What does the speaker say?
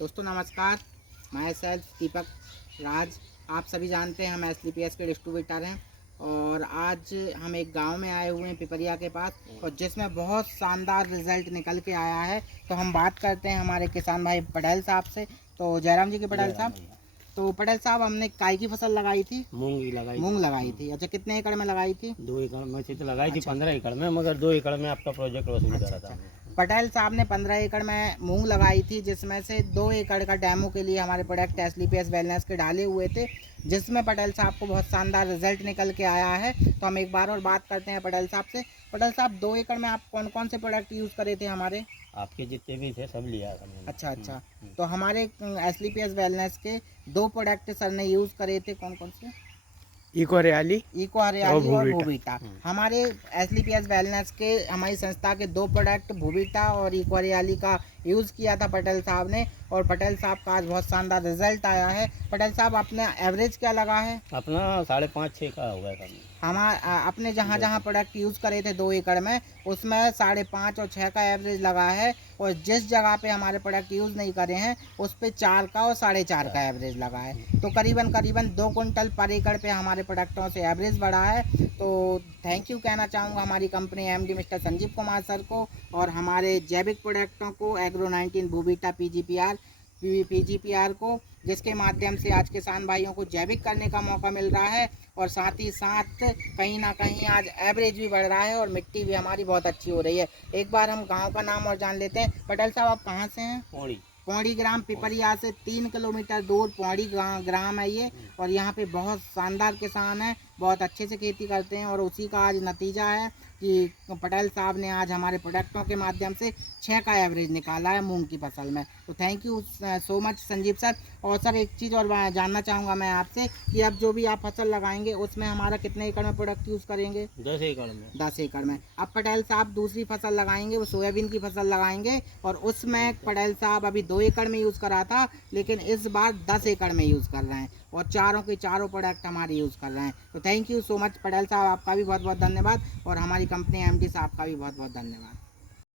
दोस्तों नमस्कार, मैं सेल्फ दीपक राज। आप सभी जानते हैं हम SLPS के डिस्ट्रीब्यूटर हैं और आज हम एक गांव में आए हुए हैं पिपरिया के पास, और जिसमें बहुत शानदार रिजल्ट निकल के आया है। तो हम बात करते हैं हमारे किसान भाई पटेल साहब से। तो जयराम जी के पटेल साहब, तो पटेल साहब हमने काय की फसल लगाई थी? मूंग लगाई थी। अच्छा, कितने एकड़ में लगाई थी? 2 एकड़ में तो लगाई थी। 15 एकड़ में, मगर 2 एकड़ में आपका प्रोजेक्ट वसूल करा था। पटेल साहब ने 15 एकड़ में मूंग लगाई थी, जिसमें से 2 एकड़ का डेमो के लिए हमारे प्रोडक्ट SLPS वेलनेस के डाले हुए थे, जिसमें पटेल साहब को बहुत शानदार रिजल्ट निकल के आया है। तो हम एक बार और बात करते हैं पटेल साहब से। पटेल साहब, 2 एकड़ में आप कौन कौन से प्रोडक्ट यूज़ करे थे हमारे? आपके जितने भी थे सब लिया था मैंने। अच्छा। तो हमारे SLPS वेलनेस के 2 प्रोडक्ट सर ने यूज़ करे थे, कौन कौन से? इको हरियाली और भूविटा। हमारे SLPS वेलनेस के, हमारी संस्था के 2 प्रोडक्ट भूविटा और इको हरियाली का यूज़ किया था पटेल साहब ने, और पटेल साहब का आज बहुत शानदार रिजल्ट आया है। पटेल साहब, अपने एवरेज क्या लगा है? अपना 5.5-6 का हुआ है। अपने जहाँ प्रोडक्ट यूज़ करे थे 2 एकड़ में, उसमें 5.5 और 6 का एवरेज लगा है, और जिस जगह पे हमारे प्रोडक्ट यूज़ नहीं करे हैं उस पे 4 का और 4.5 का एवरेज लगा है। तो करीबन 2 कुंटल पर एकड़ पे हमारे प्रोडक्टों से एवरेज बढ़ा है। तो थैंक यू कहना चाहूँगा हमारी company MD mister Sanjeev Kumar sir को, और हमारे जैविक प्रोडक्टों को एग्रो 19 भूविटा PGPR को, जिसके माध्यम से आज किसान भाइयों को जैविक करने का मौका मिल रहा है, और साथ ही साथ कहीं ना कहीं आज एवरेज भी बढ़ रहा है और मिट्टी भी हमारी बहुत अच्छी हो रही है। एक बार हम गांव का नाम और जान लेते हैं। पटेल साहब, आप कहाँ से हैं? पौड़ी ग्राम, पिपरिया से 3 किलोमीटर दूर पौड़ी ग्राम है ये, और यहाँ पे बहुत शानदार किसान हैं, बहुत अच्छे से खेती करते हैं, और उसी का आज नतीजा है कि पटेल साहब ने आज हमारे प्रोडक्टों के माध्यम से 6 का एवरेज निकाला है मूंग की फसल में। तो thank you so much Sanjeev sir. और सर, एक चीज़ और जानना चाहूँगा मैं आपसे कि अब जो भी आप फसल लगाएंगे उसमें हमारा कितने एकड़ में प्रोडक्ट यूज़ करेंगे? 10 एकड़ में। 10 एकड़ में। अब पटेल साहब दूसरी फसल लगाएंगे, वो सोयाबीन की फसल लगाएंगे, और उसमें पटेल साहब अभी 2 एकड़ में यूज़ करा था, लेकिन इस बार 10 एकड़ में यूज़ कर रहे हैं, और चारों के चारों प्रोडक्ट हमारे यूज़ कर रहे हैं। तो thank you so much Patel साहब, आपका भी बहुत बहुत धन्यवाद, और हमारी कंपनी MD साहब का भी बहुत बहुत धन्यवाद।